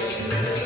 Música